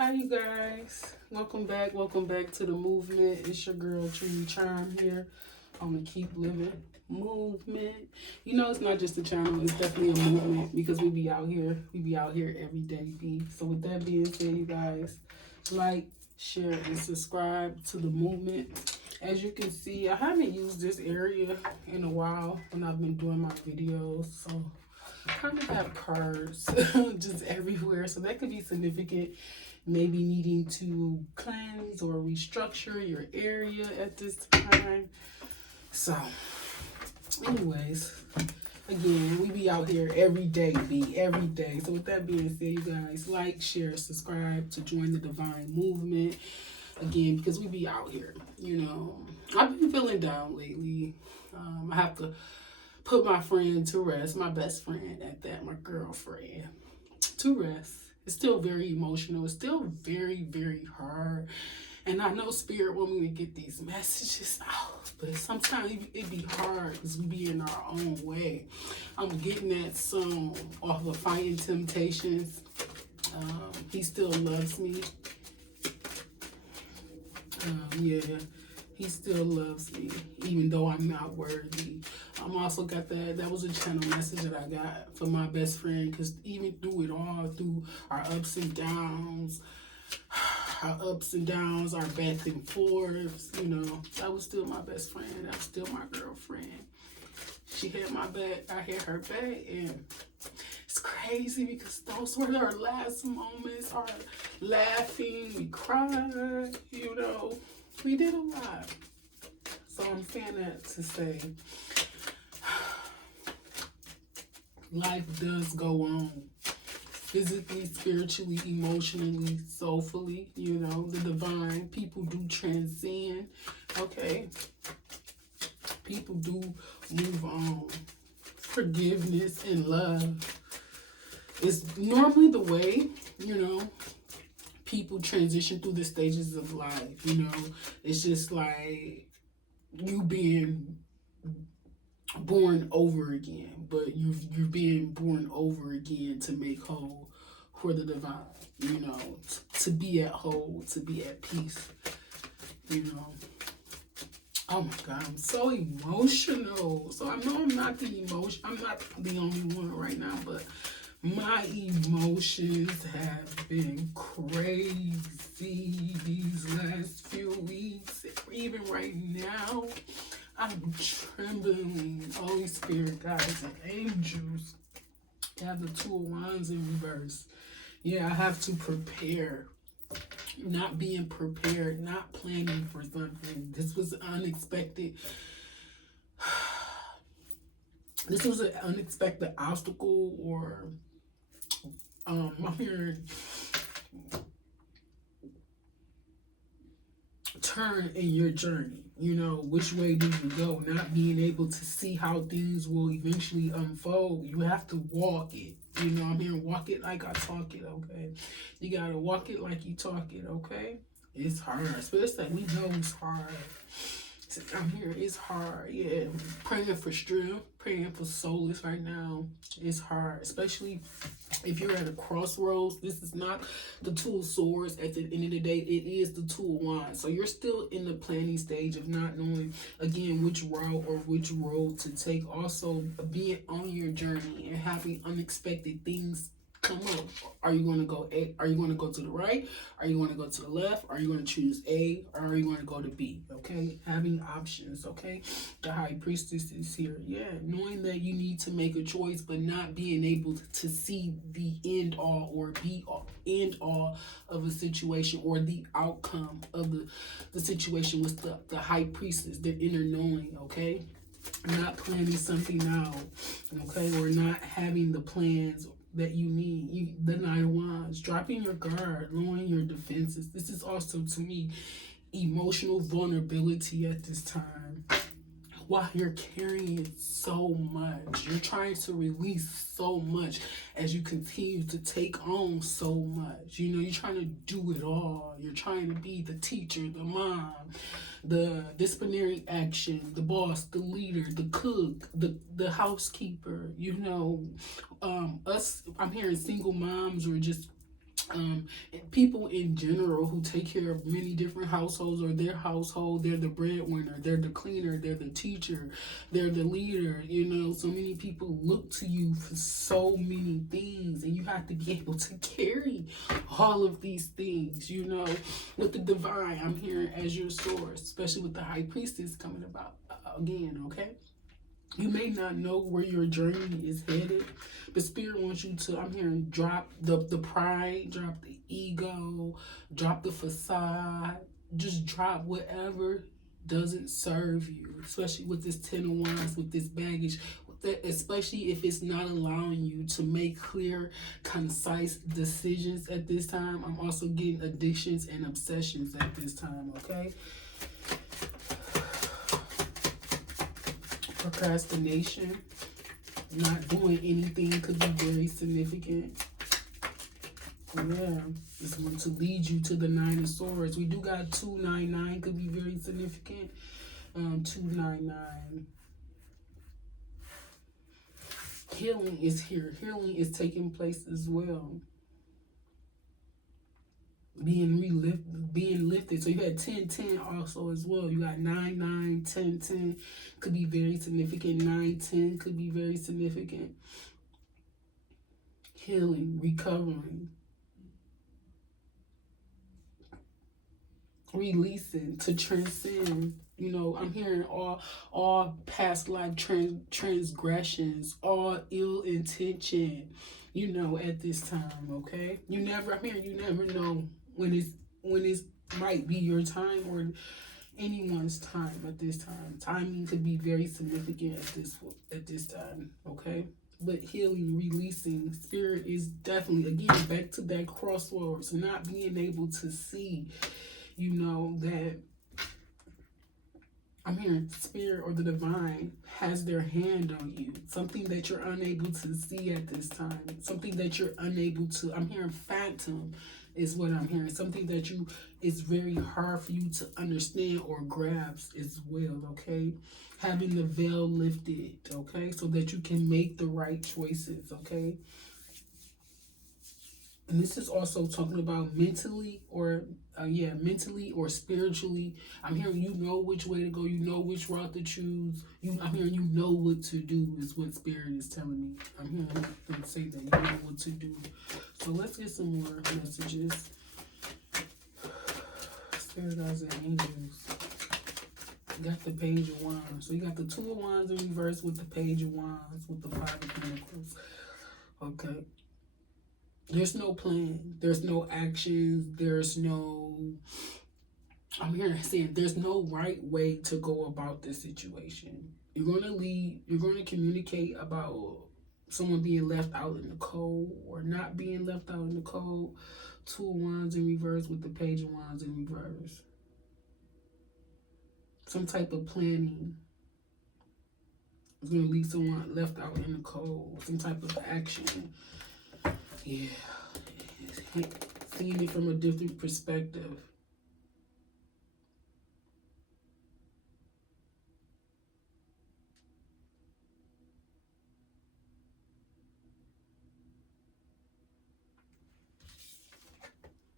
Hi, you guys. Welcome back. Welcome back to the movement. It's your girl, Trini Charm here on the Keep Living movement. You know, it's not just a channel, it's definitely a movement because we be out here. We be out here every day, B. So, with that being said, you guys, like, share, and subscribe to the movement. As you can see, I haven't used this area in a while when I've been doing my videos. So, I kind of have cards just everywhere. So, that could be significant. Maybe needing to cleanse or restructure your area at this time. So, anyways, again, we be out here every day, every day. So with that being said, you guys, like, share, subscribe to join the divine movement. Again, because we be out here, you know. I've been feeling down lately. I have to put my friend to rest, my best friend at that, my girlfriend, to rest. It's still very emotional. It's still very, very hard. And I know Spirit want me to get these messages out, but sometimes it be hard because we be in our own way. I'm getting that song off of Fighting Temptations. He still loves me. Yeah, he still loves me, even though I'm not worthy. I'm also got that was a channel message that I got from my best friend, because even through it all, through our ups and downs, our back and forths, you know, that was still my best friend. That was still my girlfriend. She had my back, I had her back, and it's crazy because those were our last moments, our laughing, we cried, you know, we did a lot. So I'm saying that to say, life does go on. Physically, spiritually, emotionally, soulfully, you know, the divine. People do transcend, okay? People do move on. Forgiveness and love is normally the way, you know, people transition through the stages of life, you know. It's just like you being born over again, but you're being born over again to make whole for the divine, you know, to be at whole, to be at peace, you know. Oh my God, I'm so emotional. So I know I'm not the only one right now, but my emotions have been crazy these last few weeks. Even right now, I'm trembling. Holy Spirit, guys, and angels. I have the Two of Wands in reverse. Yeah, I have to prepare. Not being prepared, not planning for something. This was unexpected. This was an unexpected obstacle, or I'm hearing turn in your journey. You know, which way do you go? Not being able to see how things will eventually unfold. You have to walk it. You know, I'm hearing walk it like I talk it, okay? You gotta walk it like you talk it, okay? It's hard. Especially we know it's hard. I'm here, it's hard. Yeah. Praying for strength, praying for solace right now. It's hard. Especially if you're at a crossroads. This is not the Two of Swords. At the end of the day, it is the Two of Wands. So you're still in the planning stage of not knowing, again, which route or which road to take. Also, being on your journey and having unexpected things come up. Are you going to go A? Are you going to go to the right? Are you going to go to the left? Are you going to choose A? Or are you going to go to B? Okay, having options. Okay, the High Priestess is here. Yeah, knowing that you need to make a choice, but not being able to see the end all or be end all of a situation, or the outcome of the situation with the High Priestess, the inner knowing. Okay, not planning something out. Okay, or not having the plans that you need. The Nine of Wands, dropping your guard, lowering your defenses. This is also, to me, emotional vulnerability at this time. While you're carrying so much, you're trying to release so much as you continue to take on so much. You know, you're trying to do it all. You're trying to be the teacher, the mom, the disciplinary action, the boss, the leader, the cook, the housekeeper. You know, I'm hearing single moms, or just people in general who take care of many different households or their household. They're the breadwinner, they're the cleaner, they're the teacher, they're the leader. You know, so many people look to you for so many things, and you have to be able to carry all of these things. You know, with the divine, I'm hearing as your source, especially with the high priestess coming about again. Okay. You may not know where your journey is headed, but Spirit wants you to, I'm hearing, drop the pride, drop the ego, drop the facade, just drop whatever doesn't serve you, especially with this Ten of Wands, with this baggage, especially if it's not allowing you to make clear, concise decisions at this time. I'm also getting addictions and obsessions at this time, okay? Procrastination, not doing anything could be very significant. Yeah, it's going to lead you to the Nine of Swords. We do got 299, could be very significant. 299. Healing is here. Healing is taking place as well. Being lifted. So you had 10-10 also as well. You got 9-9, 10-10 could be very significant. 9-10 could be very significant. Healing, recovering, releasing, to transcend. You know, I'm hearing all past life transgressions, all ill intention, you know, at this time, okay? You never know when it's might be your time or anyone's time at this time. Timing could be very significant at this time, okay? But healing, releasing, Spirit is definitely, again, back to that crossroads, not being able to see, you know, that I'm hearing Spirit or the divine has their hand on you. Something that you're unable to see at this time. Something that you're unable to, I'm hearing phantom is what I'm hearing. Something that it's very hard for you to understand or grasp as well, okay? Having the veil lifted, okay? So that you can make the right choices, okay? And this is also talking about mentally or mentally or spiritually. I'm hearing you know which way to go. You know which route to choose. I'm hearing you know what to do is what Spirit is telling me. I'm hearing them say that you know what to do. So let's get some more messages. Spirit guides and angels. You got the Page of Wands. So you got the Two of Wands in reverse with the Page of Wands with the Five of Pentacles. Okay. There's no plan. There's no actions. There's no, I'm hearing saying there's no right way to go about this situation. You're going to lead, you're going to communicate about someone being left out in the cold or not being left out in the cold. Two of Wands in reverse with the Page of Wands in reverse. Some type of planning is going to leave someone left out in the cold. Some type of action. Yeah. Seeing it from a different perspective.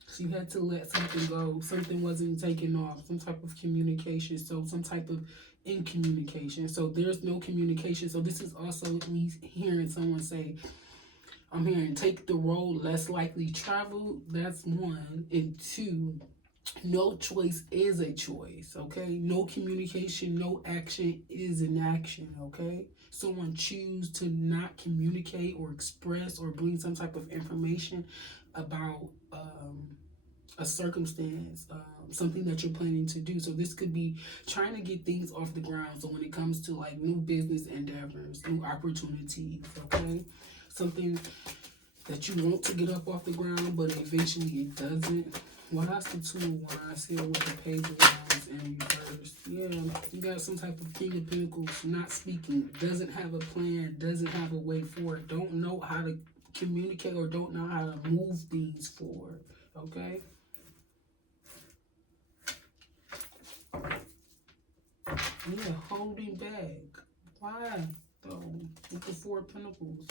So you had to let something go. Something wasn't taken off. Some type of communication. So some type of incommunication. So there's no communication. So this is also me hearing someone say, I'm hearing take the road less likely traveled. That's one. And two, no choice is a choice, okay? No communication, no action is an action, okay? Someone choose to not communicate or express or bring some type of information about a circumstance, something that you're planning to do. So this could be trying to get things off the ground. So when it comes to like new business endeavors, new opportunities, okay? Something that you want to get up off the ground, but eventually it doesn't. Well, that's the Two of Wands here with the Page of Wands in reverse. Yeah, you got some type of King of Pentacles, not speaking, doesn't have a plan, doesn't have a way forward, don't know how to communicate or don't know how to move things forward, okay? Yeah, holding back. Why, though? With the Four of Pentacles.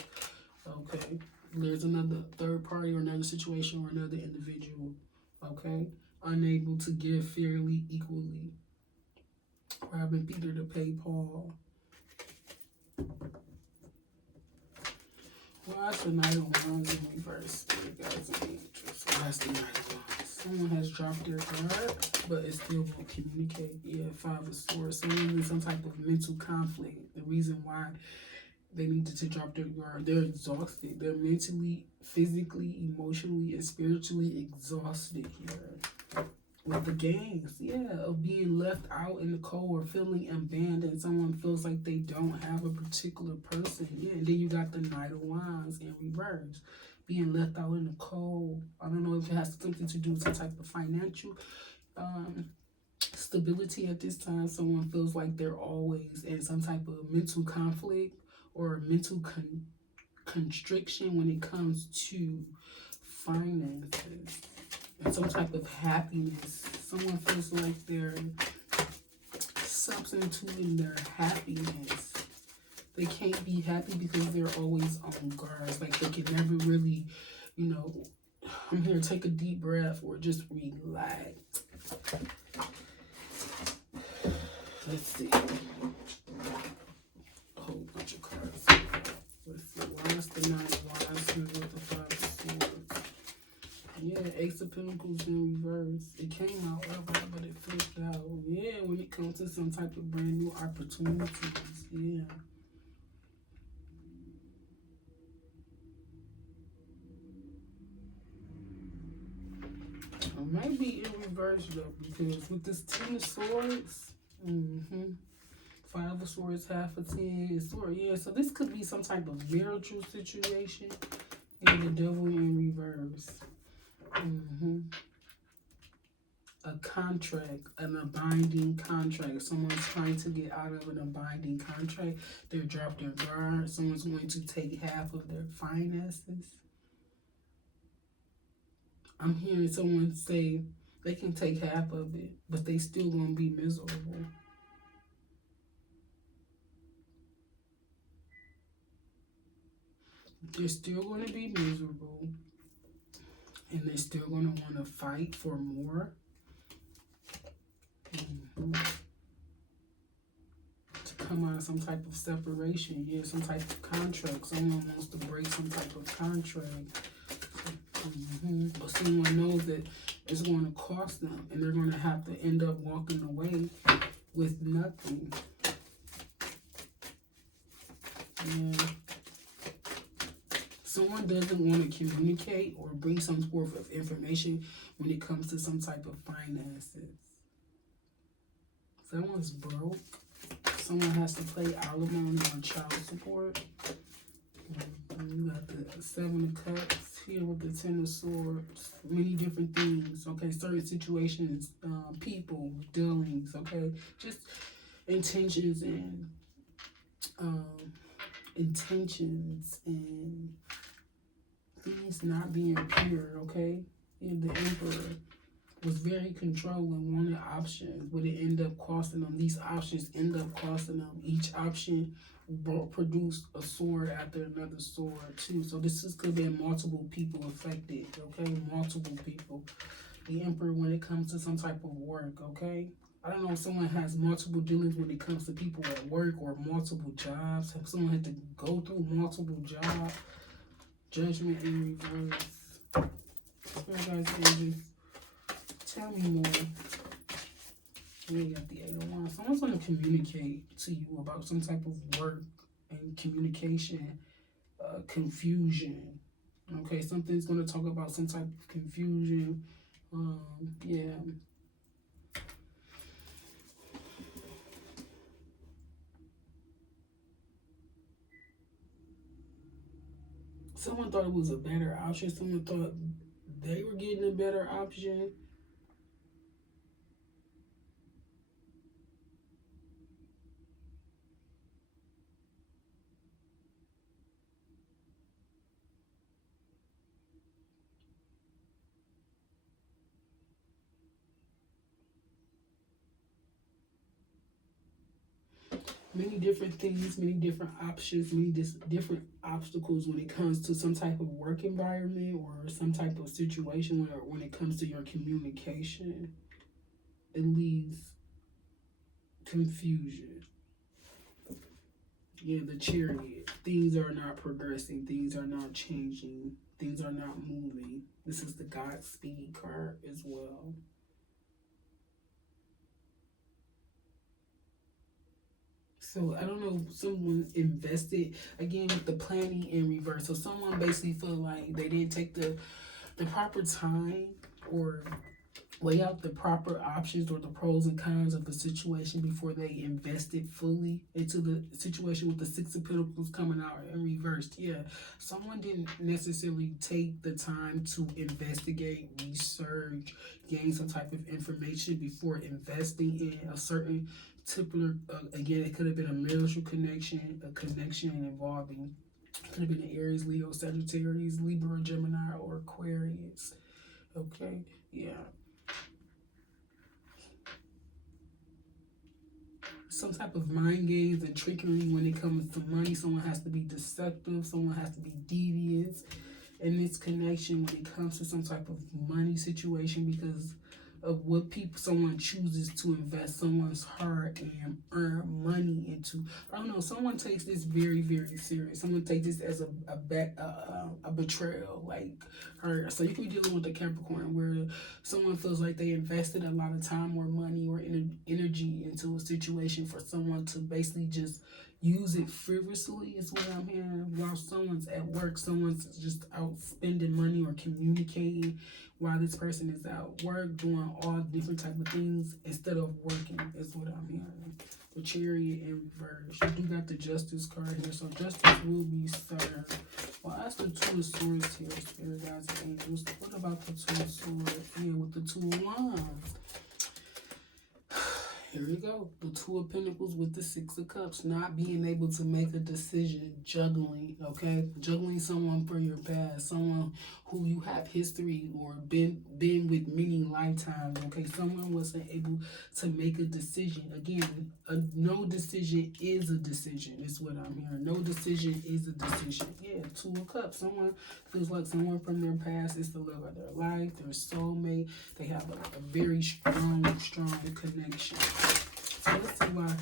Okay. There's another third party or another situation or another individual, okay? Unable to give fairly, equally. Robbing Peter to pay Paul. Why is the Knight of Wands in reverse? Why is the Knight of Wands? Someone has dropped their guard, but it still won't communicate. Yeah, Five of Swords. Someone's in some type of mental conflict. The reason why they needed to drop their guard, they're exhausted. They're mentally, physically, emotionally, and spiritually exhausted here. With the games, yeah, of being left out in the cold or feeling abandoned. Someone feels like they don't have a particular person. Yeah, and then you got the Knight of Wands in reverse. Being left out in the cold. I don't know if it has something to do with some type of financial stability at this time. Someone feels like they're always in some type of mental conflict or mental constriction when it comes to finances. And some type of happiness. Someone feels like they're substituting their happiness. They can't be happy because they're always on guard. Like they can never really, you know, I'm here to take a deep breath or just relax. Let's see. A whole bunch of cards. Let's see. Why is the Knight of Wands here with the Five of Swords? Yeah, Ace of Pentacles in reverse. It came out earlier, but it flipped out. Yeah, when it comes to some type of brand new opportunities. Yeah. It might be in reverse though, because with this Ten of Swords, Five of Swords, half a 10 sword. Yeah, so this could be some type of marital situation. And the Devil in reverse. A contract, an abiding contract. Someone's trying to get out of an abiding contract. They drop their guard. Someone's going to take half of their finances. I'm hearing someone say they can take half of it, but they still gonna be miserable. They're still gonna be miserable, and they're still gonna want to fight for more. To come out of some type of separation, yeah, some type of contract. Someone wants to break some type of contract. But someone knows that it's going to cost them, and they're going to have to end up walking away with nothing. Yeah. Someone doesn't want to communicate or bring some sort of information when it comes to some type of finances. Someone's broke. Someone has to pay alimony on child support. You got the Seven of Cups here with the Ten of Swords. Many different things, okay? Certain situations, people, dealings, okay? Just intentions and things not being pure, okay? And the Emperor was very controlling, wanted options, but it ended up costing them. These options end up costing them. Each option produced a sword after another sword too. So this is could be multiple people affected, okay? Multiple people. The Emperor when it comes to some type of work, okay? I don't know if someone has multiple dealings when it comes to people at work or multiple jobs. If someone had to go through multiple jobs. Judgment in reverse. Spirit guys, angels, tell me more. We got the 8 of Wands. Someone's going to communicate to you about some type of work and communication, confusion. Okay, something's going to talk about some type of confusion. Yeah. Someone thought it was a better option. Someone thought they were getting a better option. Many different things, many different options, many different obstacles when it comes to some type of work environment or some type of situation when it comes to your communication. It leaves confusion. Yeah, the chariot. Things are not progressing. Things are not changing. Things are not moving. This is the Godspeed card as well. So I don't know, someone invested again with the planning in reverse. So someone basically feel like they didn't take the proper time or weigh out the proper options or the pros and cons of the situation before they invested fully into the situation with the Six of Pentacles coming out in reversed. Yeah, someone didn't necessarily take the time to investigate, research, gain some type of information before investing in a certain particular, again, it could have been a marital connection, a connection involving, could have been an Aries, Leo, Sagittarius, Libra, Gemini, or Aquarius. Okay, yeah. Some type of mind games and trickery when it comes to money. Someone has to be deceptive. Someone has to be devious in this connection when it comes to some type of money situation because of what someone chooses to invest someone's heart and earn money into. I don't know. Someone takes this very, very serious. Someone takes this as a betrayal, like her. So you could be dealing with a Capricorn where someone feels like they invested a lot of time or money or energy into a situation for someone to basically just use it frivolously is what I'm hearing. While someone's at work, someone's just out spending money or communicating while this person is out work doing all different type of things instead of working is what I'm hearing. The Chariot in reverse. You do got the Justice card here, so justice will be served. Well, that's the Two of Swords here, Spirit Guides and Angels. What about the Two of Swords here with the Two of Wands? Here we go. The Two of Pentacles with the Six of Cups. Not being able to make a decision. Juggling, okay? Juggling someone from your past. Someone who you have history or been with many lifetimes, okay? Someone wasn't able to make a decision. Again, no decision is a decision is what I'm hearing. No decision is a decision. Yeah, Two of Cups. Someone feels like someone from their past is the love of their life, their soulmate. They have a very strong connection. So let's see why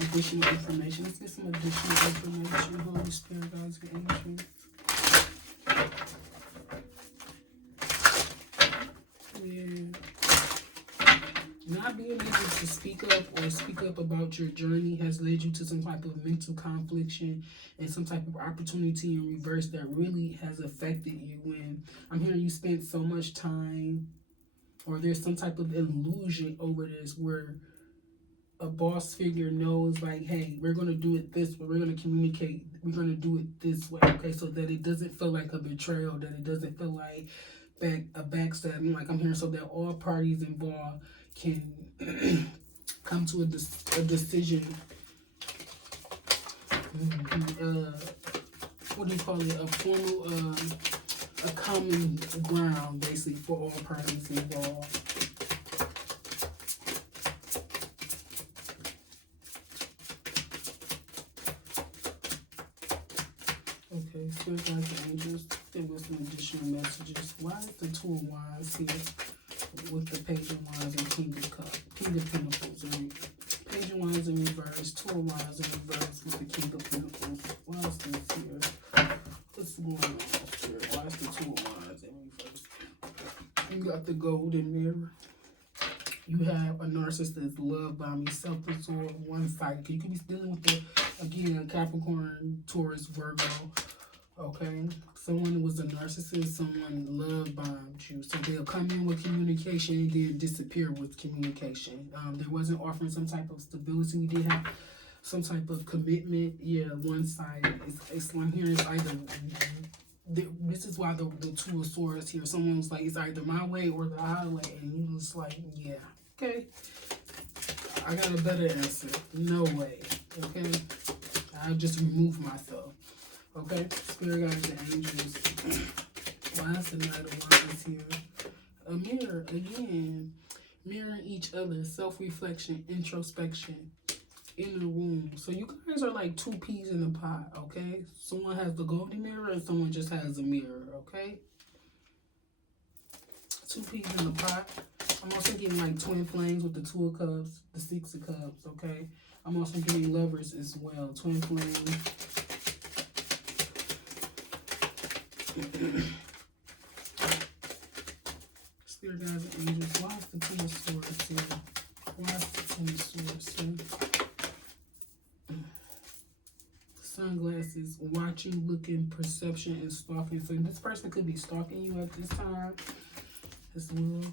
additional information. Let's get some additional information. Holy Spirit, guides, and angels. Yeah. Not being able to speak up about your journey has led you to some type of mental confliction and some type of opportunity in reverse that really has affected you. When I'm hearing you spent so much time, or there's some type of illusion over this where a boss figure knows like, hey, we're going to do it this way, we're going to communicate, we're going to do it this way, okay, so that it doesn't feel like a betrayal, that it doesn't feel like a backstabbing, like I'm hearing, so that all parties involved can come to a decision. What do you call it? A formal, a common ground, basically, for all parties involved. Okay, Spirit Guides and Angels, there was some additional messages. Why is the Two of Wands here with the Page of Wands and King of Cups, King of Pentacles, and Page of Wands in reverse, Two of Wands in reverse with the King of Pentacles? Why is this here? What's going on, Spirit? Why is the Two of Wands in reverse? You got the Golden Mirror. You have a narcissist, love bombing, self-absorbed, one-sided. You could be dealing with again, Capricorn, Taurus, Virgo. Okay, someone was a narcissist, someone love bombed you. So they'll come in with communication and then disappear with communication. There wasn't offering some type of stability. We did have some type of commitment. Yeah, one side. It's I'm hearing it's either. This is why the Two of Swords here. Someone was like, it's either my way or the highway, and you was like, yeah, okay. I got a better answer. No way. Okay, I'll just remove myself. Okay, Spirit Guides and Angels. Why is the Knight of Wands here? A mirror again, mirroring each other, self-reflection, introspection. in the room. So you guys are like two peas in a pot, okay? Someone has the golden mirror and someone just has a mirror, okay? Two peas in the pot. I'm also getting like twin flames with the Two of Cups, the Six of Cups, okay? I'm also getting lovers as well, twin flames. Spirit guides and angels. Why is the Two of Swords here? Why is the Two of Swords here? Sunglasses, watching, looking, perception, and stalking. So this person could be stalking you at this time as well.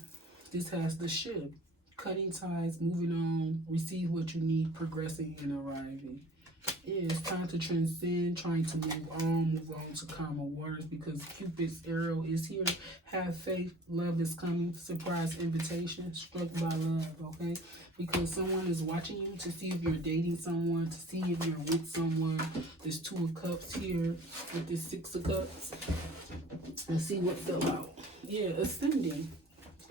This has the ship. Cutting ties, moving on, receive what you need, progressing and arriving. Yeah, it's time to transcend, trying to move on to calmer waters because Cupid's arrow is here. Have faith, love is coming, surprise invitation, struck by love, okay? Because someone is watching you to see if you're dating someone, to see if you're with someone. There's Two of Cups here with this Six of Cups. And see what fell out. Yeah, ascending.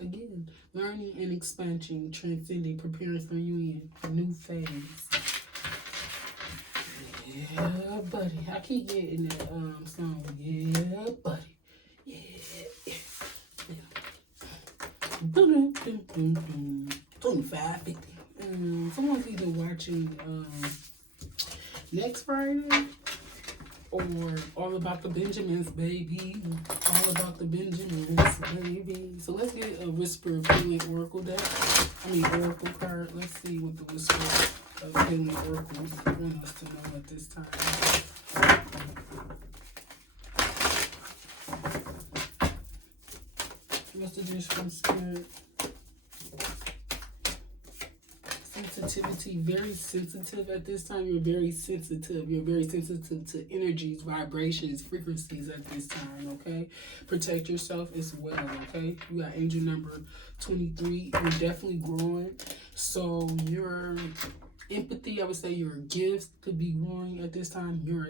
Again, learning and expansion, transcending, preparing for union, new phase. Yeah, buddy. I keep getting that song. Yeah, buddy. Yeah, yeah. Boom, boom, boom, boom. 25.50. Someone's either watching next Friday or All About the Benjamins, baby. All About the Benjamins, baby. So let's get a Whisper of Healing Oracle deck. Oracle card. Let's see what the Whisper of Healing Oracles want us to know at this time. Messages from Spirit. Sensitivity, very sensitive at this time. You're very sensitive. You're very sensitive to energies, vibrations, frequencies at this time, okay? Protect yourself as well, okay? You got angel number 23. You're definitely growing. So your empathy, I would say your gifts could be growing at this time. You're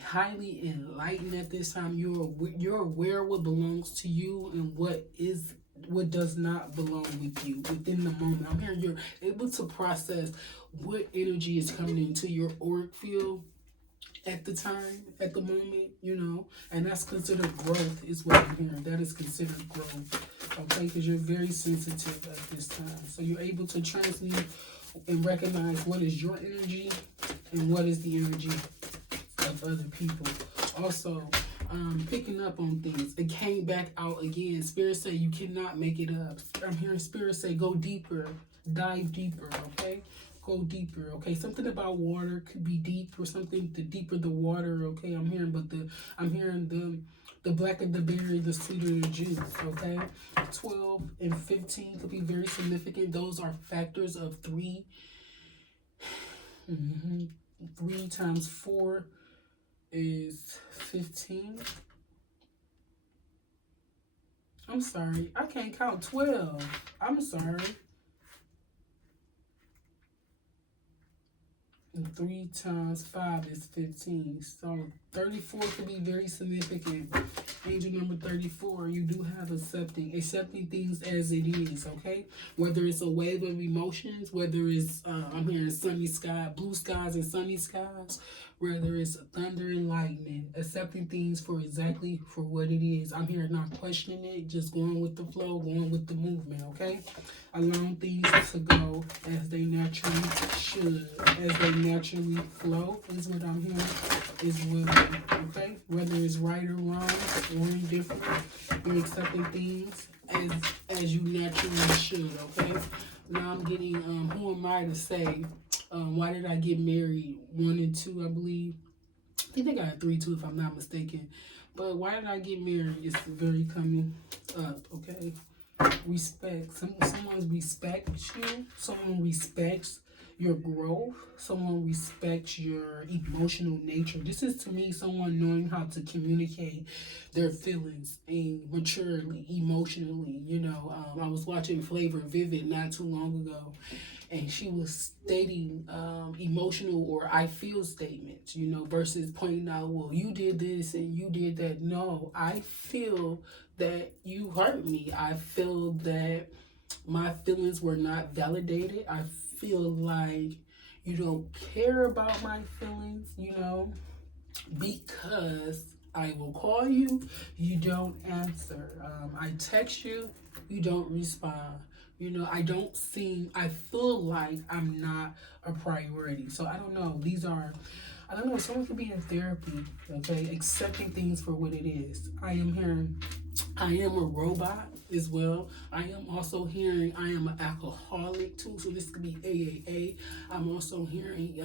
highly enlightened at this time. You're aware what belongs to you and what does not belong with you within the moment. I'm hearing you're able to process what energy is coming into your auric field at the time, at the moment, and that's considered growth is what I'm hearing. That is considered growth, okay, because you're very sensitive at this time. So you're able to transmute and recognize what is your energy and what is the energy of other people. Also, picking up on things. It came back out again. Spirit say you cannot make it up. I'm hearing Spirit say go deeper, dive deeper, okay? Go deeper, okay? Something about water could be deep or something. The deeper the water, okay? I'm hearing the blacker the berry, the sweeter the juice, okay? 12 and 15 could be very significant. Those are factors of 3. 3 times 4 is 15. I'm sorry, I can't count 12. I'm sorry. And 3 times 5 is 15. So 34 could be very significant. Angel number 34, you do have accepting things as it is, okay? Whether it's a wave of emotions, whether it's, I'm hearing sunny sky, blue skies and sunny skies, whether it's thunder and lightning, accepting things for exactly for what it is. I'm here not questioning it, just going with the flow, going with the movement, okay? Allowing things to go as they naturally should, as they naturally flow is what I'm hearing is what, okay? Whether it's right or wrong or indifferent, you're accepting things as you naturally should, okay? Now I'm getting, who am I to say, why did I get married? 1 and 2, I believe. I think they got a 3 too, if I'm not mistaken. But why did I get married? It's very coming up, okay? Respect. Someone respects you. Someone respects your growth. Someone respects your emotional nature. This is, to me, someone knowing how to communicate their feelings and maturely, emotionally. I was watching Flavor Vivid not too long ago, and she was stating emotional or I feel statements, versus pointing out, well, you did this and you did that. No, I feel that you hurt me. I feel that my feelings were not validated. I feel like You don't care about my feelings, you know, because I will call you, you don't answer. I text you, you don't respond. You know, I feel like I'm not a priority. So I don't know. I don't know, someone could be in therapy, okay, accepting things for what it is. I am a robot as well. I am also hearing I am an alcoholic too, so this could be AAA. I'm also hearing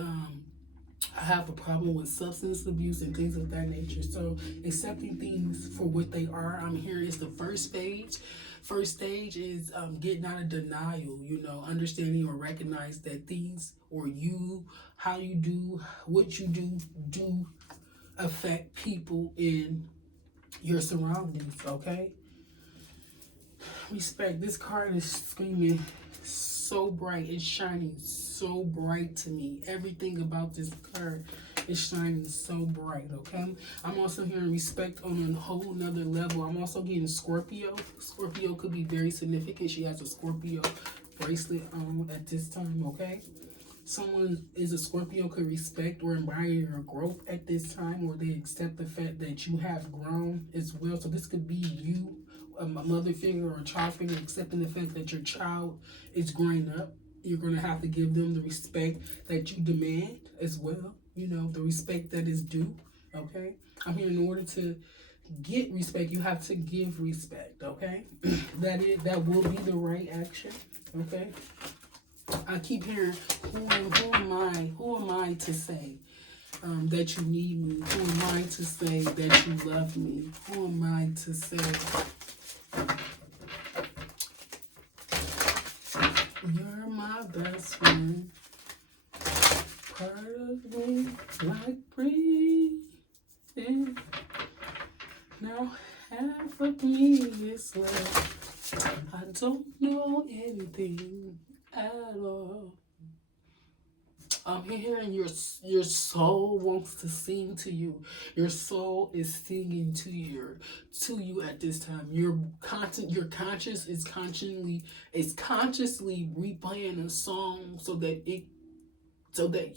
I have a problem with substance abuse and things of that nature. So accepting things for what they are, I'm hearing is the first stage. First stage is getting out of denial, you know, understanding or recognize that things or you, how you do, what you do affect people in your surroundings, okay? Respect. This card is screaming so bright. It's shining so bright to me. Everything about this card is shining so bright, okay? I'm also hearing respect on a whole nother level. I'm also getting Scorpio. Scorpio could be very significant. She has a Scorpio bracelet on at this time, okay? Someone is a Scorpio could respect or admire your growth at this time, or they accept the fact that you have grown as well. So this could be you, a mother figure or a child figure, accepting the fact that your child is growing up. You're going to have to give them the respect that you demand as well. You know, the respect that is due. Okay? I mean, in order to get respect, you have to give respect. Okay? That will be the right action. Okay? I keep hearing, who am I to say that you need me? Who am I to say that you love me? Who am I to say you're my best friend? Part of me like breathing. Now half of me is left. I don't know anything at all. I'm hearing your soul wants to sing to you. Your soul is singing to you at this time. Your conscious is consciously replaying a song so that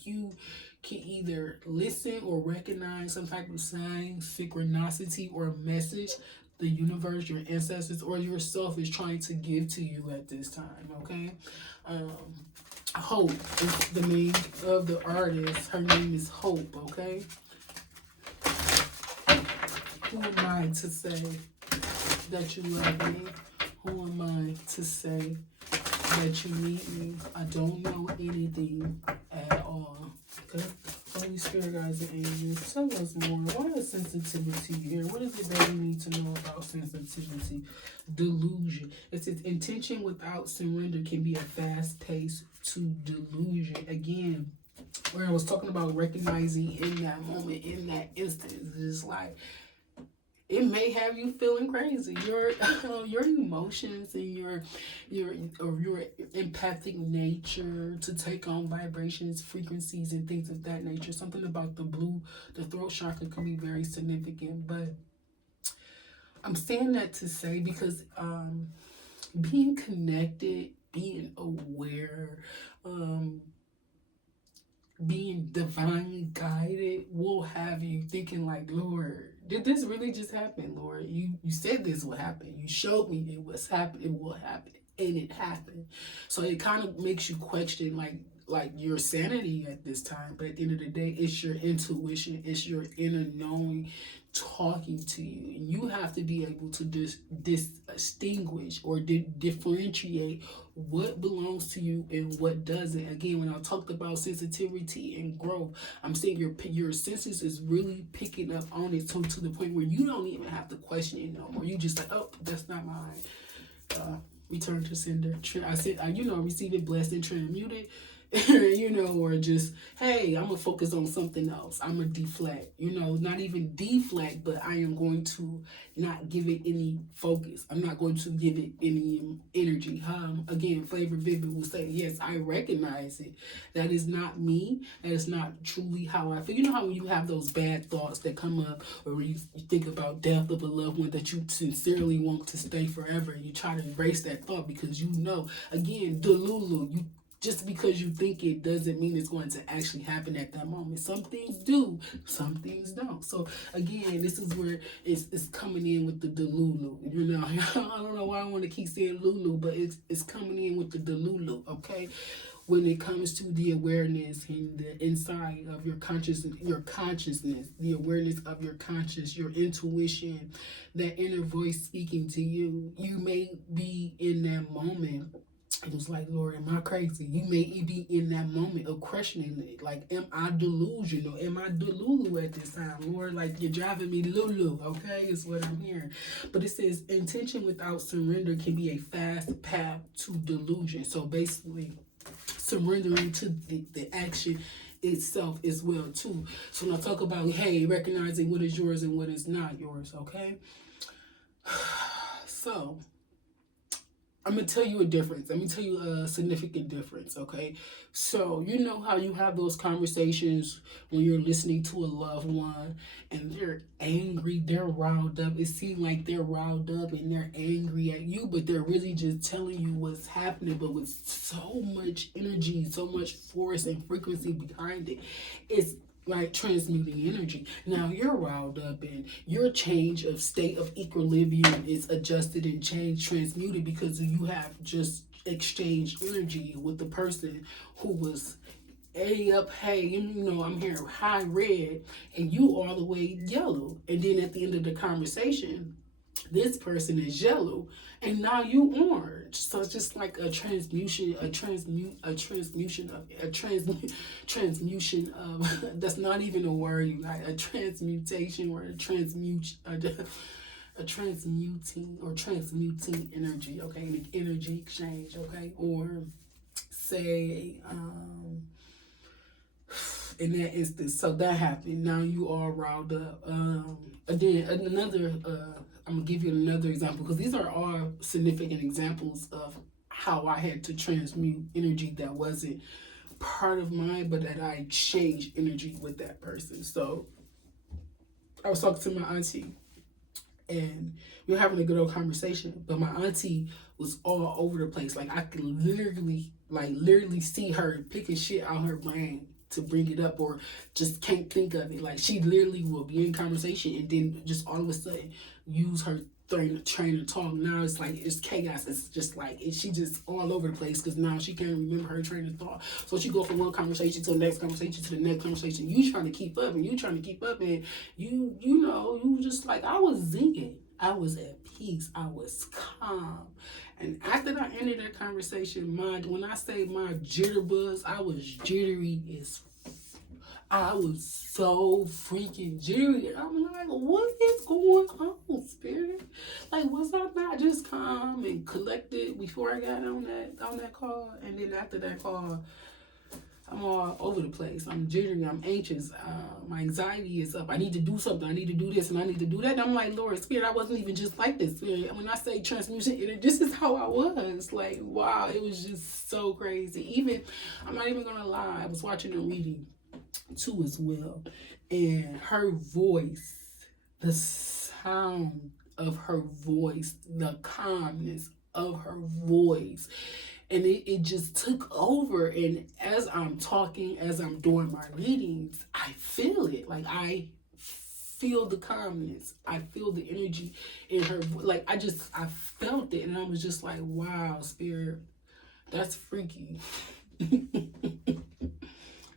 you can either listen or recognize some type of sign, synchronicity, or message the universe, your ancestors, or yourself is trying to give to you at this time, okay? Hope is the name of the artist. Her name is Hope, okay? Who am I to say that you love me? Who am I to say that you need me? I don't know anything at all, okay? Holy Spirit, guys, and angels, tell us more. What is sensitivity here? What is it that we need to know about sensitivity? Delusion. It says intention without surrender can be a fast pace to delusion. Again, where I was talking about recognizing in that moment, in that instance, it's like it may have you feeling crazy. Your emotions and your empathic nature to take on vibrations, frequencies, and things of that nature. Something about the throat chakra can be very significant. But I'm saying that to say because being connected, being aware, being divinely guided will have you thinking like, Lord, did this really just happen, Lord? You said this would happen. You showed me it was happen. It will happen, and it happened. So it kind of makes you question like your sanity at this time. But at the end of the day, it's your intuition. It's your inner knowing talking to you, and you have to be able to distinguish or differentiate what belongs to you and what doesn't. Again, when I talked about sensitivity and growth, I'm saying your senses is really picking up on it to the point where you don't even have to question it no more. You just like, oh, that's not mine. Return to sender. I said, receive it, blessed, and transmuted. Or just, hey, I'm gonna focus on something else. I'm gonna deflect, not even deflect, but I am going to not give it any focus. I'm not going to give it any energy. Again, Flavor Vivid will say, yes, I recognize it. That is not me. That is not truly how I feel. You know how when you have those bad thoughts that come up, or when you think about death of a loved one that you sincerely want to stay forever, and you try to erase that thought because again, Delulu, Just because you think it doesn't mean it's going to actually happen at that moment. Some things do, some things don't. So again, this is where it's coming in with the delulu. You know, I don't know why I want to keep saying Lulu, but it's coming in with the delulu, okay? When it comes to the awareness and the inside of your consciousness, the awareness of your conscious, your intuition, that inner voice speaking to you, you may be in that moment. It was like, Lord, am I crazy? You may be in that moment of questioning it. Like, am I delusional? Am I delulu at this time? Lord, like, you're driving me lulu, okay? Is what I'm hearing. But it says, intention without surrender can be a fast path to delusion. So basically, surrendering to the action itself as well, too. So when I talk about, hey, recognizing what is yours and what is not yours, okay? So I'm going to tell you a difference. Let me tell you a significant difference, okay? So, you know how you have those conversations when you're listening to a loved one and they're angry, they're riled up. It seems like they're riled up and they're angry at you, but they're really just telling you what's happening, but with so much energy, so much force and frequency behind it. It's like transmuting energy. Now you're riled up and your change of state of equilibrium is adjusted and changed, transmuted, because you have just exchanged energy with the person who was up, hey, you know, I'm hearing high red and you all the way yellow. And then at the end of the conversation, this person is yellow and now you orange. So it's just like a transmutation of that's not even a word, you guys. A transmutation or a transmuting energy, okay? An energy exchange, okay? Or say in that instance, so that happened. Now you are riled up. Again, another I'm gonna give you another example, because these are all significant examples of how I had to transmute energy that wasn't part of mine, but that I exchanged energy with that person. So I was talking to my auntie and we were having a good old conversation, but my auntie was all over the place. Like I could literally see her picking shit out her brain to bring it up, or just can't think of it. Like she literally will be in conversation and then just all of a sudden use her train of talk. Now it's like it's chaos. It's just like she just all over the place because now she can't remember her train of thought. So she go from one conversation to the next conversation to the next conversation. You trying to keep up and you know you just like, I was zinging. I was at peace. I was calm. And after I ended that conversation, when I say my jitterbuzz, I was jittery as I was so freaking jittery. I'm like, what is going on, spirit? Like, was I not just calm and collected before I got on that call? And then after that call, I'm all over the place. I'm jittery. I'm anxious. My anxiety is up. I need to do something. I need to do this and I need to do that. And I'm like, Lord, spirit, I wasn't even just like this. Spirit. When I say transmutation, this is how I was. Like, wow, it was just so crazy. Even, I'm not even going to lie, I was watching a reading too as well. And her voice, the sound of her voice, the calmness of her voice, and it just took over. And as I'm talking, as I'm doing my readings, I feel it. Like I feel the calmness. I feel the energy in her. Like I felt it. And I was just like, wow, spirit, that's freaky.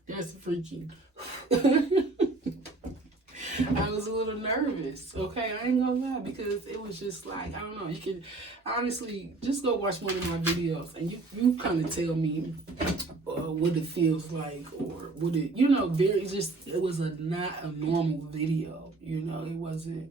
That's freaky. I was a little nervous, okay? I ain't gonna lie, because it was just like, I don't know, you can honestly just go watch one of my videos and you kind of tell me what it feels like, or what it, you know, it was not a normal video, you know, it wasn't,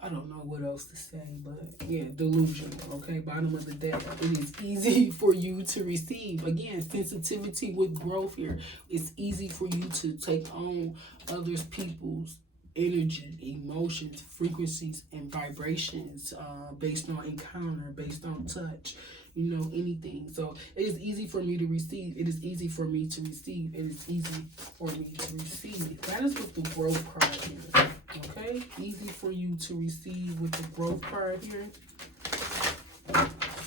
I don't know what else to say, but yeah, delusional, okay? Bottom of the deck. It is easy for you to receive. Again, sensitivity with growth here. It's easy for you to take on others people's energy, emotions, frequencies, and vibrations based on encounter, based on touch, you know, anything. So it is easy for me to receive. It is easy for me to receive. It is easy for me to receive. That is what the growth card here. Okay, easy for you to receive with the growth card here.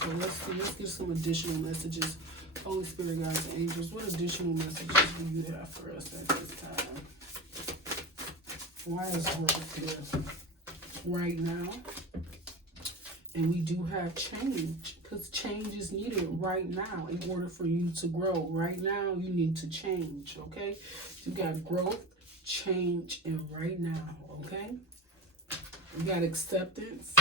So let's see. Let's get some additional messages. Holy Spirit, guides, and angels, what additional messages do you have for us at this time? Why is growth here right now? And we do have change, because change is needed right now in order for you to grow. Right now, you need to change, okay? You got growth, change, and right now, okay? You got acceptance.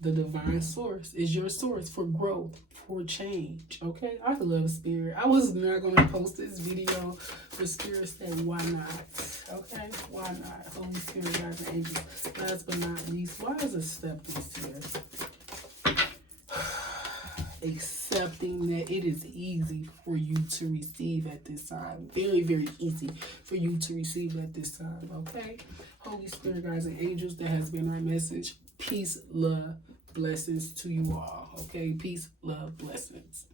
The divine source is your source for growth, for change, okay? I love Spirit. I was not going to post this video, but Spirit said, why not? Okay? Why not? Holy Spirit, guides, and angels. Last but not least, why is acceptance here? Accepting that it is easy for you to receive at this time. Very, very easy for you to receive at this time, okay? Holy Spirit, guides, and angels, that has been our message. Peace, love, blessings to you all, okay? Peace, love, blessings.